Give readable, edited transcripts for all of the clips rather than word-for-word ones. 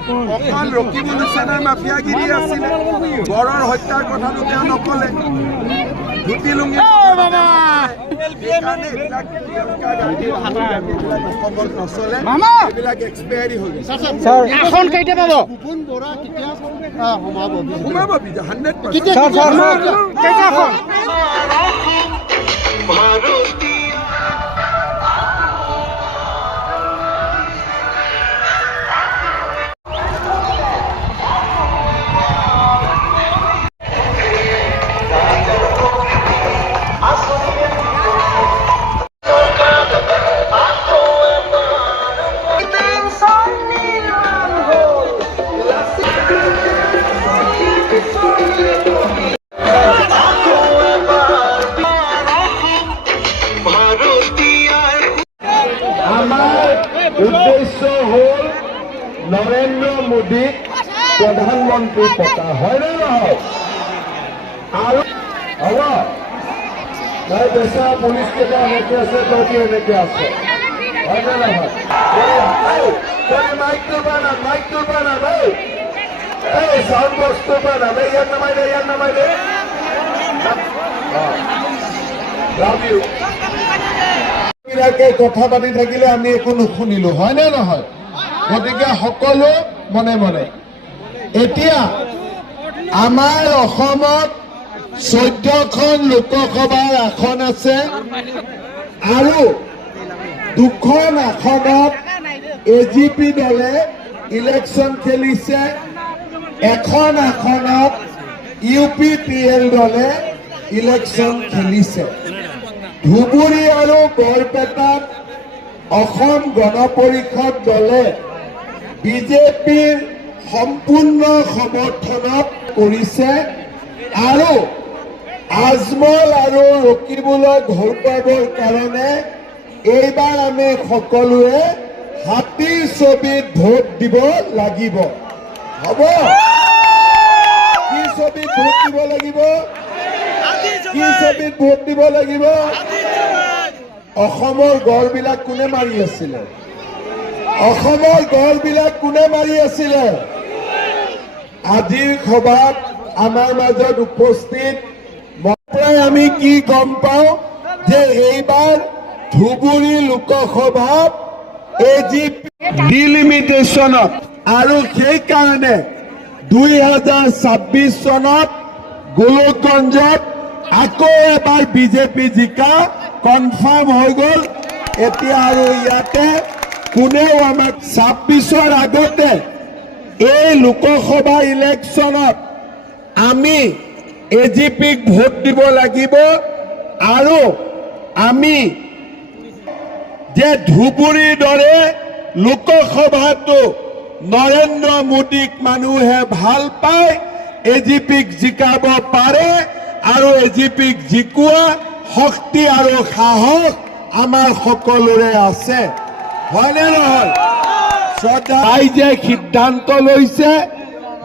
অকল ৰকিবুল হুছেইনৰ মাফিয়াগিৰি আছিলে বৰৰ হত্যাৰ কথাটো তেওঁ নকলে ধুতি লুঙি নচলে এইবিলাক এক্সপায়াৰী হৈ গৈছে সোমাব 100%। উদ্দেশ্য হল নরেন্দ্র মোদীক প্রধানমন্ত্রী পতা হয় না নহয় আর হব তাই বেচা পুলিশ কেটা এনেকে আছে তহঁতি এনেকে আছে হয় না নহয় মাইকটো বানা দেই এই সাউন্ড বক্সটো বানা দেই ইয়াত নামাই দে লাভ ইউ কথা পাতি থাকিলে আমি একো নুশুনিলো হয় নে নহয় গতিকে সকলো মনে মনে এতিয়া আমাৰ অসমত 14খন লোকসভাৰ আসন আছে আৰু 2খন আসনত এজিপি দলে ইলেকশ্যন খেলিছে এখন আসনত ইউপিপিএল দলে ইলেকশ্যন খেলিছে ধুবুৰী আৰু বৰপেটাত অসম গণ পৰিষদ দলে বিজেপিৰ সম্পূৰ্ণ সমৰ্থনত কৰিছে আৰু আজমল আৰু ৰকিবুলক ঘৰ পাবৰ কাৰণে এইবাৰ আমি সকলোৱে হাতীৰ ছবিত ভোট দিব লাগিব হ'ব কি ছবিত ভোট দিব লাগিব কি ছবিত ভোট দিব লাগিব অসমৰ গড়বিলাক কোনে মাৰি আছিলে অসমৰ গড়বিলাক কোনে মাৰি আছিলে আজিৰ সভাত আমাৰ মাজত উপস্থিত প্ৰায় আমি কি গম পাওঁ যে এইবাৰ ধুবুৰী লোকসভাত এজিপি ডিলিমিটেশ্যনত আৰু সেইকাৰণে 2026 চনত গোলকগঞ্জত আকৌ এবাৰ বিজেপি জিকা কনফাৰ্ম হৈ গ'ল এতিয়া আৰু ইয়াতে কোনেও আমাক 26ৰ আগতে এই লোকসভা ইলেকশ্যনত আমি এজিপিক ভোট দিব লাগিব আৰু আমি যে ধুবুৰীৰ দৰে লোকসভাটো নৰেন্দ্ৰ মোদীক মানুহে ভাল পায় এজিপিক জিকাব পাৰে আৰু এজিপিক জিকোৱা শক্তি আৰু সাহস আমাৰ সকলোৰে আছে হয়নে নহয় সদায় যে সিদ্ধান্ত লৈছে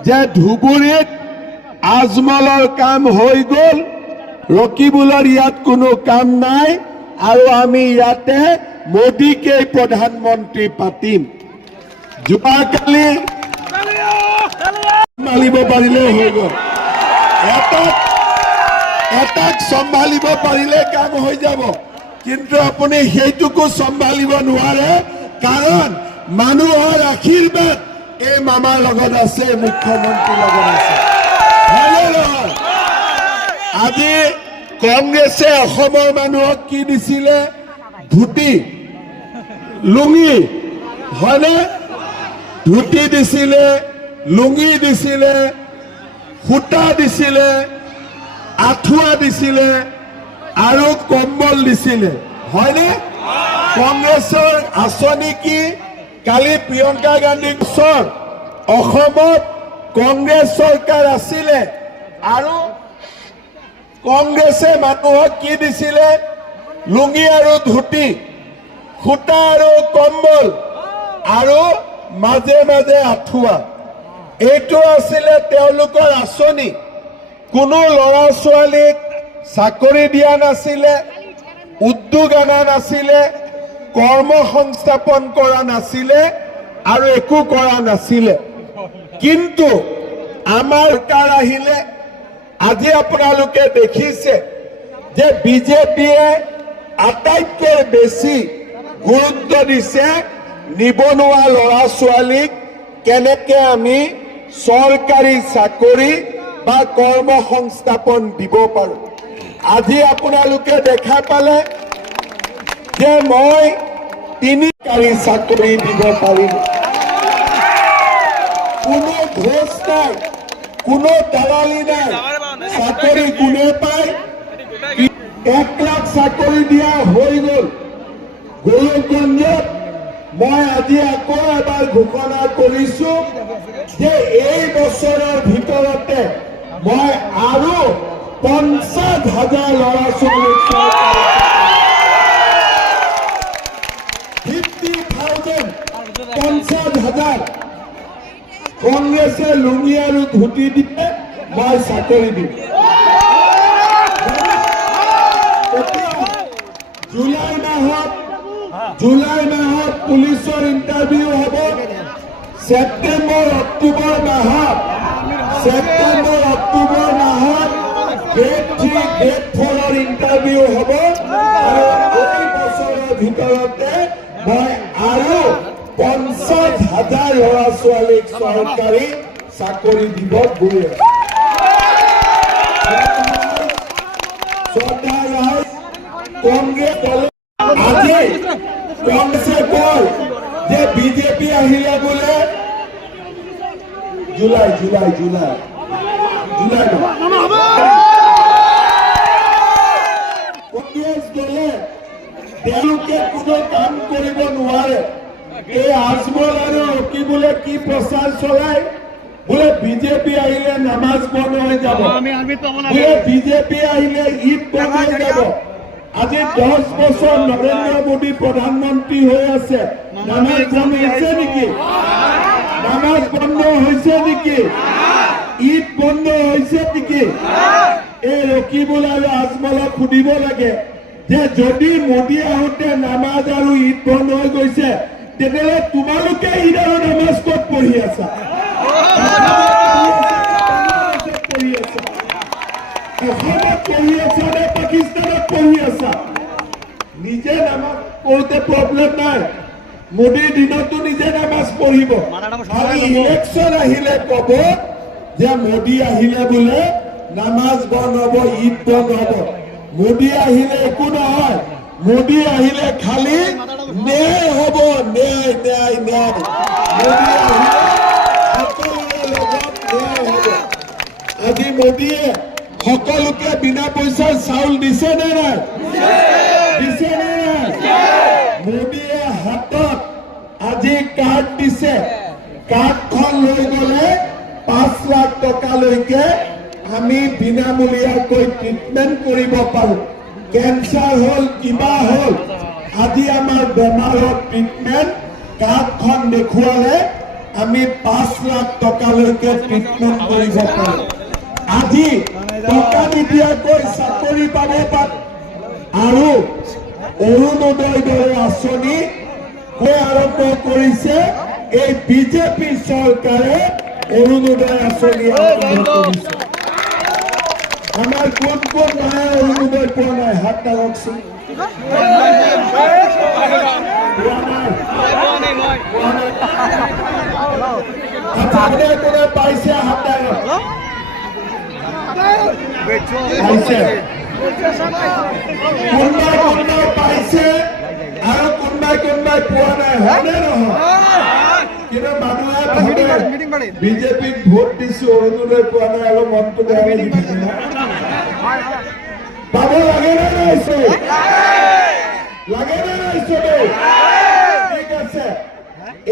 যে ধুবুৰীত আজমলৰ কাম হৈ গ'ল ৰকিবুলৰ ইয়াত কোনো কাম নাই আৰু আমি ইয়াতে মোদীকে প্ৰধানমন্ত্ৰী পাতিম যোৱাকালি চম্ভালিব পাৰিলে হৈ গ'ল এটাক চম্ভালিব পাৰিলে কাম হৈ যাব কিন্তু আপুনি সেইটোকো চম্ভালিব নোৱাৰে কাৰণ মানুহৰ আশীৰ্বাদ এই মামাৰ লগত আছে মুখ্যমন্ত্ৰীৰ লগত আছে আজি কংগ্ৰেছে অসমৰ মানুহক কি দিছিলে ধুতি লুঙি হয়নে ধুতি দিছিলে লুঙি দিছিলে সূতা দিছিলে আঁঠুৱা দিছিলে আৰু কম্বল দিছিলে হয়নে কংগ্ৰেছৰ আঁচনি কি কালি প্ৰিয়ংকা গান্ধীৰ অসমত কংগ্ৰেছ চৰকাৰ আছিলে আৰু কংগ্ৰেছে মানুহক কি দিছিলে লুঙি আৰু ধুতি সূতা আৰু কম্বল আৰু মাজে মাজে আঁঠুৱা এইটো আছিলে তেওঁলোকৰ আঁচনি কোনো ল'ৰা ছোৱালীক চাকৰি দিয়া নাছিলে উদ্যোগ অনা নাছিলে কৰ্ম সংস্থাপন কৰা নাছিলে আৰু একো কৰা নাছিলে কিন্তু আমাৰ চৰকাৰ আহিলে আজি আপোনালোকে দেখিছে যে বিজেপিয়ে আটাইতকৈ বেছি গুৰুত্ব দিছে নিবনুৱা ল'ৰা ছোৱালীক কেনেকে আমি চৰকাৰী চাকৰি বা কৰ্মসংস্থাপন দিব পাৰো। আজি আপোনালোকে দেখা পালে যে মই 3 চাকৰি দিব পাৰিম। কোনো ঘোষ নাই, কোনো দালালি নাই, চাকৰি কোনে পায়। 1 লাখ চাকৰি দিয়া হৈ গ'ল। গোলকগঞ্জত মই আজি আকৌ এবাৰ ঘোষণা কৰিছো যে এই বছৰৰ ভিতৰতে মই আৰু 50,000 ল'ৰা ছোৱালীক 50,000 50,000 কংগ্ৰেছে লুঙি আৰু ধুতি দিয়ে, মই চাকৰি দিম। জুলাই মাহত পুলিচৰ ইণ্টাৰভিউ হ'ব। ছেপ্টেম্বৰ অক্টোবৰ মাহত গ্ৰেড 3 গ্ৰেড 4ৰ ইণ্টাৰভিউ হ'ব। আৰু এই বছৰৰ ভিতৰতে মই আৰু 50,000 ল'ৰা ছোৱালীক চৰকাৰী চাকৰি দিব গৈ আছো। কংগ্ৰেছ দলে আজি কংগ্ৰেছে কয় যে বিজেপি আহিলে বোলে জুলাই কংগ্ৰেছ দলে তেওঁলোকে কোনো কাম কৰিব নোৱাৰে। এই আজমল আৰু ৰকিবুলে কি প্ৰচাৰ চলায় বোলে বিজেপি আহিলে নামাজ বন্ধ হৈ যাব, বোলে বিজেপি আহিলে ঈদ বন্ধ হৈ যাব। আজি 10 বছৰ নৰেন্দ্ৰ মোদী প্ৰধানমন্ত্ৰী হৈ আছে, নামাজ বন্ধ হৈছে নেকি? নামাজ বন্ধ হৈছে নেকি? ঈদ বন্ধ হৈছে নেকি? এই ৰকিবুল আৰু আজমলক সুধিব লাগে যে যদি মোদী আহোঁতে নামাজ আৰু ঈদ বন্ধ হৈ গৈছে, তেতিয়াহ'লে তোমালোকে ঈদ আৰু নামাজ ক'ত পঢ়ি আছা? অসমত পঢ়ি আছা নে পাকিস্তানত পঢ়ি আছা? নিজে নামাজ পঢ়োতে প্ৰব্লেম নাই, মোদীৰ দিনতো নিজে নামাজ পঢ়িব। খালি ইলেকশ্যন আহিলে ক'ব যে মোদী আহিলে বোলে নামাজ বন্ধ হ'ব, ঈদ বন্ধ হ'ব। মোদী আহিলে একো নহয়, মোদী আহিলে খালি ন্যায় হ'ব, ন্যায়। মোদী আহিলে সকলোৰে লগত ন্যায় হ'ব। আজি মোদীয়ে সকলোকে বিনা পইচাৰ চাউল দিছে নে নাই? দিছে নে নাই? মোদীয়ে হাতত আজি কাৰ্ড দিছে, কাৰ্ডখন লৈ গ'লে 5 লাখ টকালৈকে আমি বিনামূলীয়াকৈ ট্ৰিটমেণ্ট কৰিব পাৰোঁ। কেঞ্চাৰ হ'ল, কিবা হ'ল, আজি আমাৰ বেমাৰৰ ট্ৰিটমেণ্ট কাৰ্ডখন দেখুৱালে আমি 5 লাখ টকালৈকে ট্ৰিটমেণ্ট কৰিব পাৰোঁ। আজি টকা নিদিয়াকৈ চাকৰি পাব পাৰে। আৰু অৰুণোদয় দৰে আঁচনি আৰম্ভ কৰিছে এই বিজেপি চৰকাৰে। অৰুণোদয় আঁচনি আৰম্ভ কৰিছে। আমাৰ কোন মায়ে অৰুণোদয় পোৱা নাই? হাত দাঙকচোন। কোনে পাইছে? হাত দাঙক। পাইছে, কোনোবাই পাইছে আৰু কোনোবাই পোৱা নাই, হয়নে নহয়? কিন্তু মানুহে ভাবে বিজেপিক ভোট দিছো, অৰুণোদয় পোৱা নাই আৰু মনটো বেয়া লাগি থাকে। পাব লাগে নে নাইছে? লাগে নে নাইছে? ঠিক আছে,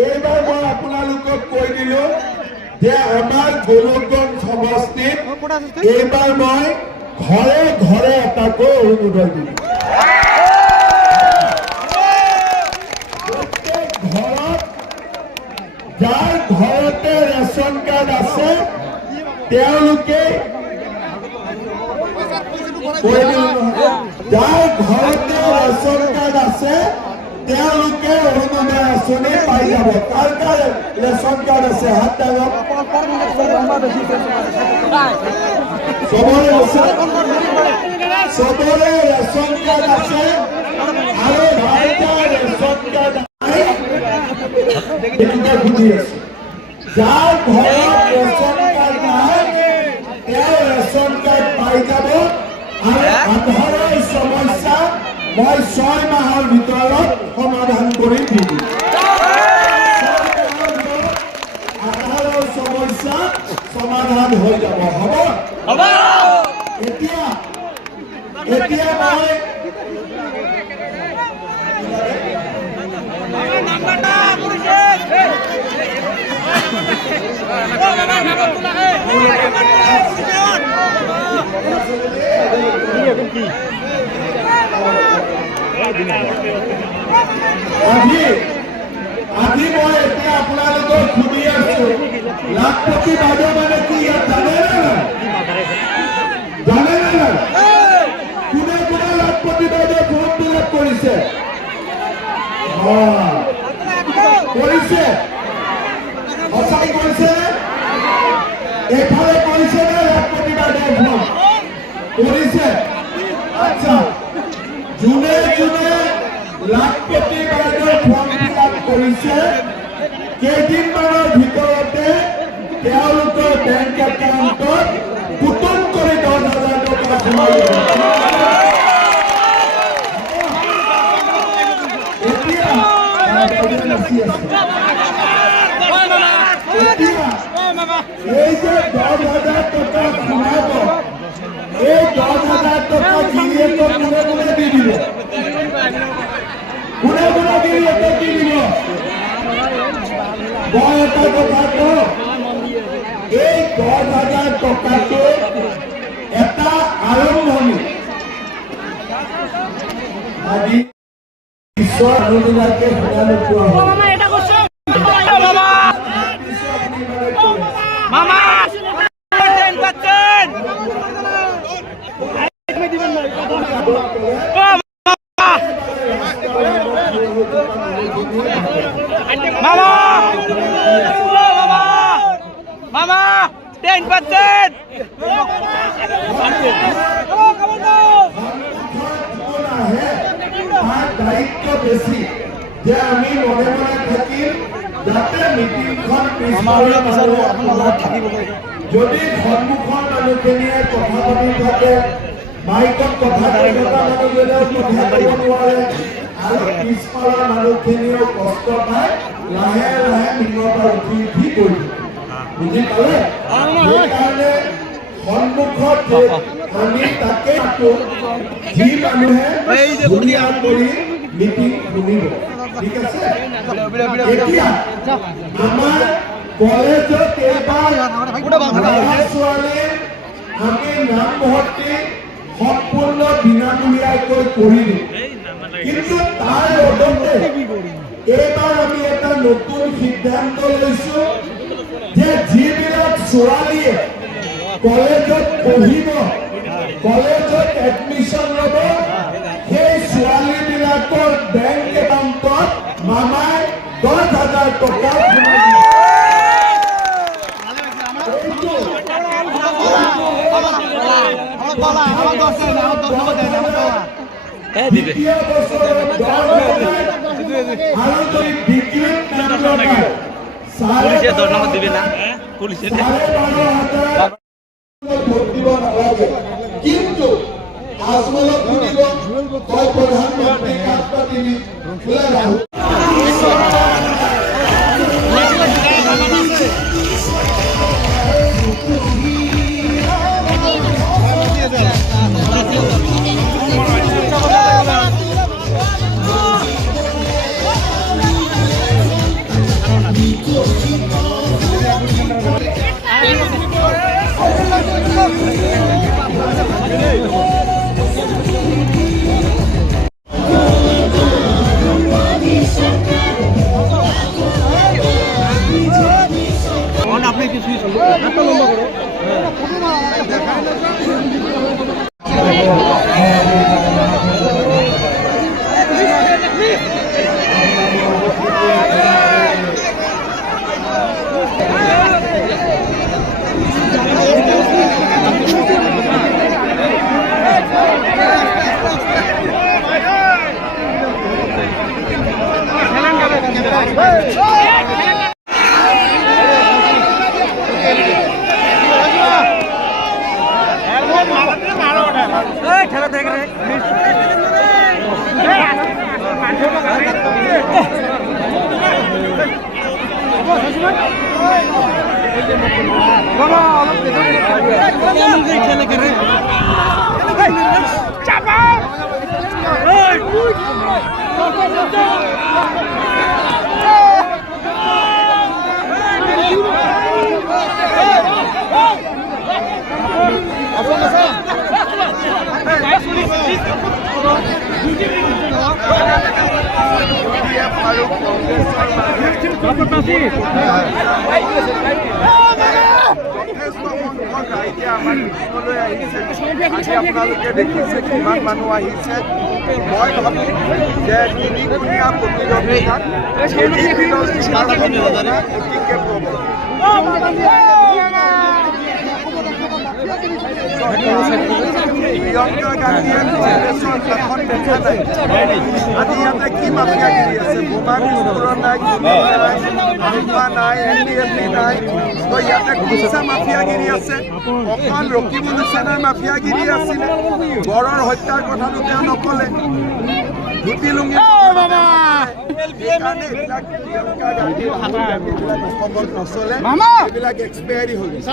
এইবাৰ মই আপোনালোকক কৈ দিলো যে আমাৰ গোলকগঞ্জ সমষ্টিত এইবাৰ মই ঘৰে ঘৰে এটাকৈ অৰুণোদয় দিম। প্ৰত্যেক ঘৰত, যাৰ ঘৰতে ৰেচন কাৰ্ড আছে, তেওঁলোকে যাৰ ঘৰতে ৰেচন কাৰ্ড আছে তেওঁলোকে অৰুণোদয় আঁচনি পাই যাব। কাৰ কাৰ ৰেচন কাৰ্ড আছে হাত দাঙক। চবৰে আছে, চবৰে ৰেচন কাৰ্ড আছে আৰু যাৰ যাৰ ৰেচন কাৰ্ড নাই সেইটোকে বুজি আছে। যাৰ ঘৰত ৰেচন কাৰ্ড নাই তেওঁ ৰেচন কাৰ্ড পাই যাব আৰু আধাৰৰ সমস্যা মই 6 মাহৰ ভিতৰত সমাধান কৰি দিম। আধাৰৰ সমস্যা সমাধান হৈ যাব। হ'ব এতিয়া মই আজি মই এতিয়া আপোনালোকক সুধি আছো, লাখপতি বাইদেউ মানে কি ইয়াত জানে নে নাই? জানে নে নাই? কোনে কোনে লাখপতি বাইদেউ ফৰ্ম ফিল আপ কৰিছে? কৰিছে? সঁচাই কৰিছে নে? এইফালে কৰিছে নে লাখপতি বাইদেউ ফৰ্ম কৰিছে? আচ্ছা, যোনে যোনে লাখপতি বাইদেউ ফৰ্ম ফিল আপ কৰিছে কেইদিনমানৰ ভিতৰতে তেওঁলোকৰ বেংক একাউণ্টত পুতুল কৰি 10,000 টকা সোমাই দিব। এতিয়া এই যে 10,000 টকা সোমাব, এই 10,000 টকা গিৰিয়েকক কোনে কোনে দি দিব? কোনে কোনে গিৰিয়েকক দি দিব? মই এটা কথা কওঁ, এই 10,000 টকাটো এটা আৰম্ভণি। আজি ঈশ্বৰ অনুৰাগে শুনা নোপোৱা হ'ল। Mama, 10%. দায়িত্ব বেছি যে আমি মনে মনে থাকিম যাতে মিটিংখন যদি সন্মুখৰ মানুহখিনিয়ে কথা পাতি থাকে, মাইকত কথা কৈ থকা মানুহজনেও কথা ক'ব নোৱাৰে আৰু পিছফালৰ মানুহখিনিয়েও কষ্ট পায়, লাহে লাহে মিটিঙৰ উঠি উঠি কৰিব। বুজি পালে? সেইকাৰণে সন্মুখত আমি তাকে মাতোঁ যি মানুহে ধুনীয়া কৰি মিটিং শুনিব। ঠিক আছে? এতিয়া আমাৰ কলেজত এইবাৰ ল'ৰা-ছোৱালীৰ আমি নামভৰ্তি সম্পূৰ্ণ বিনামূলীয়াকৈ কৰিলোঁ, কিন্তু তাৰ লগতে এইবাৰ আমি এটা নতুন সিদ্ধান্ত লৈছোঁ যে যিবিলাক ছোৱালীয়ে কলেজত পঢ়িব, কলেজত এডমিশ্যন ল'ব, সেই ছোৱালীবিলাকৰ বেংক একাউণ্টত মামাই 10,000 টকা সোমাই দিব। দ্বিতীয় বছৰত 10,000 আৰু যদি ডিগ্ৰীত নাম লগায় পুলিশে 10 নম্বর দিবে না, পুলিশে 12,000 দিব নালাগে। কিন্তু আজমলক শুনিব তই প্ৰধানমন্ত্ৰী কাজ পাতিবি বোলে ৰাহুল আপনি কিছু কৰো আৰু কংগ্ৰেছৰ মাজত যথেষ্ট সংখ্যক ৰাইজে আমাৰ মিটিঙলৈ আহিছে। আজি আপোনালোকে দেখিছে কিমান মানুহ আহিছে। মই ভাবোঁ যে তিনিগুণীয়া প্ৰতিদ্বন্দ্বিতাত অতিকে প্ৰবল। প্ৰিয়ংকা গান্ধীয়ে কংগ্ৰেছৰ শাসন দেখা নাই। আজি ইয়াতে কি মাফিয়াগিৰি আছে? বোমা বিস্ফোৰণ নাই, আলফা নাই, NDFB নাই। তো ইয়াতে কুচা মাফিয়াগিৰি আছে। অকল ৰকিবুল হুছেইনৰ মাফিয়াগিৰি আছিলে। গড়ৰ হত্যাৰ কথাটো তেওঁ নক'লে। ধুতি লুঙি সেইকাৰণে এইবিলাক প্ৰিয়ংকা গান্ধী ৰাহুল গান্ধীবিলাক অসমত নচলে। এইবিলাক এক্সপায়াৰী হৈ গৈছে।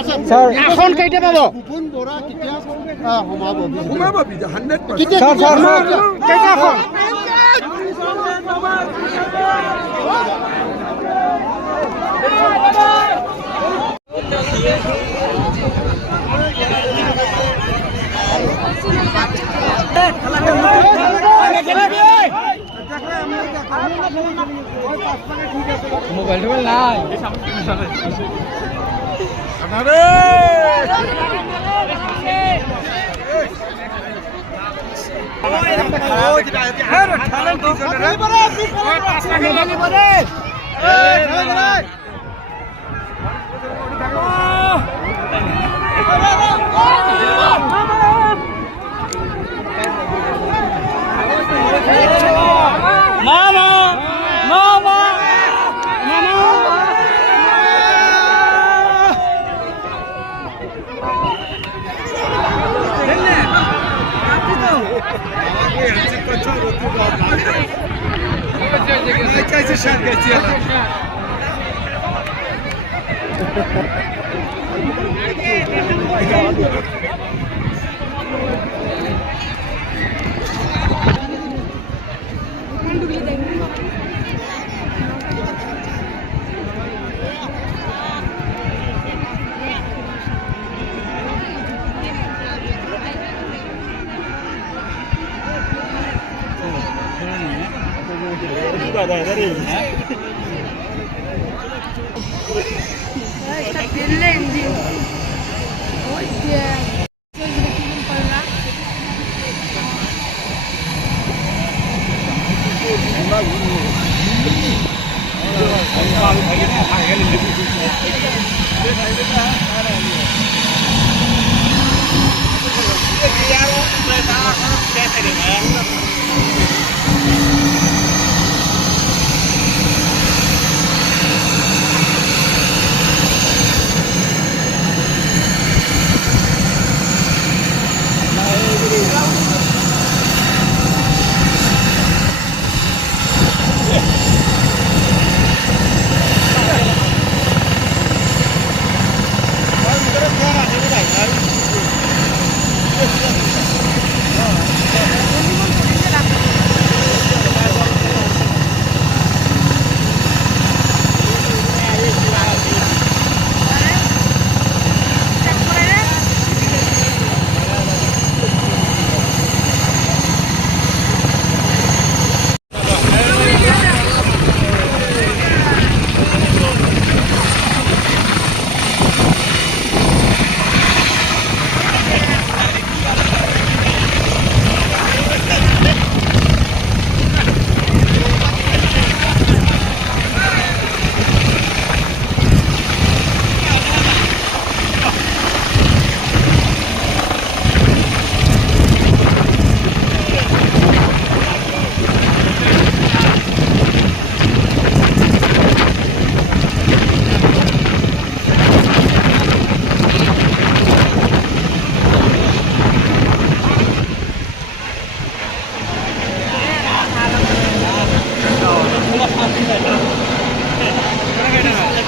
আসন কেইটা পাব? সোমাব 100%। কেইটা আসন? মোবাইল নাই Está pelende. Oye.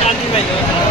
শান্তি পাইছো